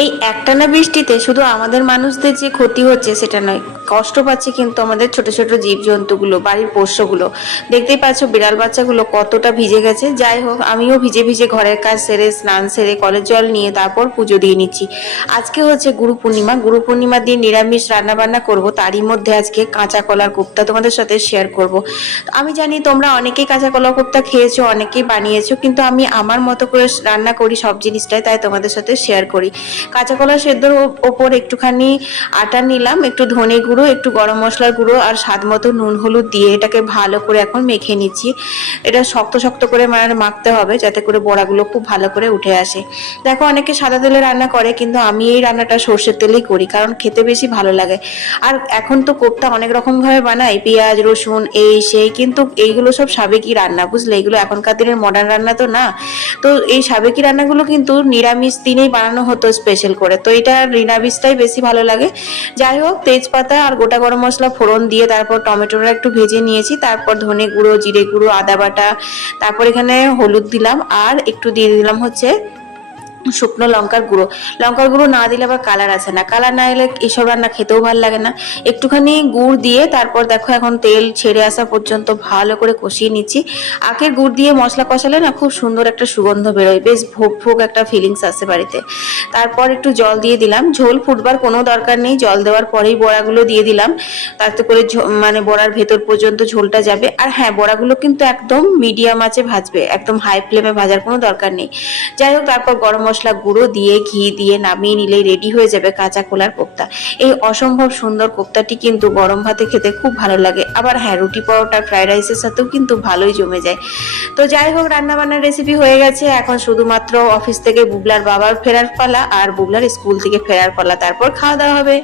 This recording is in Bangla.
এই একটানা বৃষ্টিতে শুধু আমাদের মানুষদের যে ক্ষতি হচ্ছে সেটা নয়, কষ্ট পাচ্ছে কিন্তু আমাদের ছোট ছোট জীবজন্তুগুলো, বাড়ির পোষ্যগুলো। দেখতেই পাচ্ছ বিড়াল বাচ্চাগুলো কতটা ভিজে গেছে। যাই হোক, আমিও ভিজে ভিজে ঘরের কাজ সেরে, স্নান সেরে, কলের জল নিয়ে তারপর পুজো দিয়ে নিচ্ছি। আজকে হচ্ছে গুরু পূর্ণিমা। গুরু পূর্ণিমার দিন নিরামিষ রান্না বান্না করব, তারই মধ্যে আজকে কাঁচা কলার কোপ্তা তোমাদের সাথে শেয়ার করব। আমি জানি তোমরা অনেকেই কাঁচা কলার কোপ্তা খেয়েছো, অনেকেই বানিয়েছো, কিন্তু আমি আমার মতো করে রান্না করি সব জিনিসটাই, তাই তোমাদের সাথে শেয়ার করি। কাঁচা কলা সেদ্ধর ওপর একটুখানি আটা নিলাম, একটু ধনে গুঁড়ো, একটু গরম মশলার গুঁড়ো আর স্বাদ মতো নুন হলুদ দিয়ে এটাকে ভালো করে এখন মেখে নিচ্ছি। এটা শক্ত শক্ত করে মানে মাখতে হবে, যাতে করে বড়াগুলো খুব ভালো করে উঠে আসে। দেখো, অনেকে সাদা তেলে রান্না করে, কিন্তু আমি এই রান্নাটা সর্ষের তেলেই করি, কারণ খেতে বেশি ভালো লাগে। আর এখন তো কোপ্তা অনেক রকম ভাবে বানাই, পেঁয়াজ রসুন এই সেই, কিন্তু এইগুলো সব সাবেকি রান্না, বুঝলে? এগুলো এখনকার দিনের মডার্ন রান্না তো না। তো এই সাবেকি রান্নাগুলো কিন্তু নিরামিষ দিনেই বানানো হতো স্পেশাল করে, তো এটা নিরামিষটাই বেশি ভালো লাগে। যাই হোক, তেজপাতা আর গোটা গরম মশলা ফোড়ন দিয়ে তারপর টমেটোটা একটু ভেজে নিয়েছি, তারপর ধনে গুঁড়ো, জিরে গুঁড়ো, আদা বাটা, তারপর এখানে হলুদ দিলাম আর একটু দিয়ে দিলাম হচ্ছে শুকনো লঙ্কার গুঁড়ো। লঙ্কার গুঁড়ো না দিলে আবার কালার আসে না, কালার না এলে এসব রান্না খেতেও ভালো লাগে না। একটুখানি গুড় দিয়ে তারপর দেখো এখন তেল ছেড়ে আসা পর্যন্ত ভালো করে কষিয়ে নিচ্ছি। আখের গুড় দিয়ে মশলা কষালে না খুব সুন্দর একটা সুগন্ধ বেরোয়, বেশ ভোগ ভোগ একটা ফিলিংস আসে বাড়িতে। তারপর একটু জল দিয়ে দিলাম, ঝোল ফুটবার কোনো দরকার নেই, জল দেওয়ার পরেই বড়াগুলো দিয়ে দিলাম, তাতে করে মানে বড়ার ভেতর পর্যন্ত ঝোলটা যাবে। আর হ্যাঁ, বড়াগুলো কিন্তু একদম মিডিয়াম আঁচে ভাজবে, একদম হাই ফ্লেমে ভাজার কোনো দরকার নেই। যাই হোক, তারপর গরম মশলা গুঁড়ো দিয়ে ঘি দিয়ে নামিয়ে নিলেই রেডি হয়ে যাবে কাঁচা কলার কোপ্তা। এই অসম্ভব সুন্দর কোপ্তাটি কিন্তু গরম ভাতে খেতে খুব ভালো লাগে, আবার হ্যাঁ, রুটি পরোটা ফ্রাইড রাইসের সাথেও কিন্তু ভালোই জমে যায়। তো যাই হোক, রান্না বান্নার রেসিপি হয়ে গেছে, এখন শুধুমাত্র অফিস থেকে বুবলার বাবার ফেরার পালা আর বুবলার স্কুল থেকে ফেরার পালা, তারপর খাওয়া দাওয়া হবে।